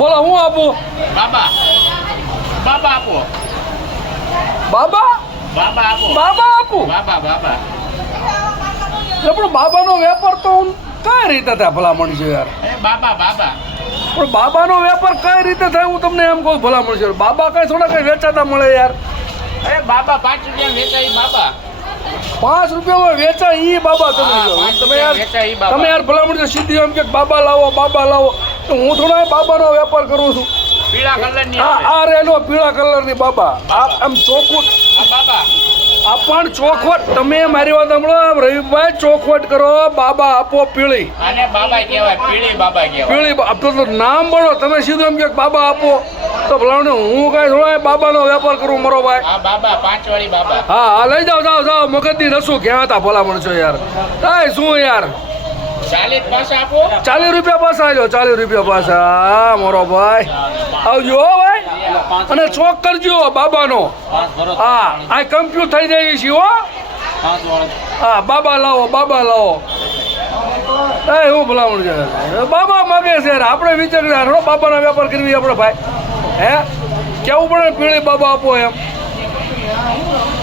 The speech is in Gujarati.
બોલો હું આપું બાબા બાબા આપો બાબા બાબા આપો બાબા આપું બાબા બાબા પણ બાબાનો વેપાર તો હું કઈ રીતે થાય ભલામણ છે યાર એ બાબા બાબા પણ બાબાનો વેપાર કઈ રીતે થાય હું તમને એમ કહું ભલામણ છે બાબા કઈ થોડા કઈ વેચાતા મળે યાર એ બાબા 5 રૂપિયા વેચાય બાબા 5 રૂપિયામાં વેચાય ઈ બાબા તમે હા, કહો. 5 તમે યાર રૂપિયા વેચાય ઈ બાબા. તમે યાર ભલામણ છે સીધી એમ કે બાબા લાવો તો હું થોડા બાબાનો વેપાર કરું છું પીળા કલરની આ આવે આ રેલો પીળા કલરની બાબા આ આમ ચોખ્ખું આ બાબા આ પણ ચોખવટ તમે મારી વાત સાંભળો રવિભાઈ ચોખવટ કરો બાબા આપો પીળી આને બાબા કહેવાય પીળી બાબા કહેવાય પીળી તો નામ બોલો તમે સીધું એમ કે બાબા આપો તો ભલાવણે હું કાંઈ થોડા બાબાનો વેપાર કરું મારો ભાઈ આ બાબા 5 વાળી બાબા હા હા લઈ જાઓ મગજની રસું ક્યાં હતા ભલામણ છો યાર કાંઈ શું યાર 40 પાછા આપો 40 રૂપિયા પાછા આવજો 40 રૂપિયા પાછા હા મારો ભાઈ આવજો હો ભાઈ અને ચોક કરજો બાબાનો હા આ કમ્પ્યુટ થઈ જાય છે હો હા બાબા લાવો એ હું ભલામણ છે બાબા માગે છે યાર આપણે વિચાર બાબાનો વેપાર કરવી આપણે ભાઈ હે કેવું પડે પીળી બાબા આપો એમ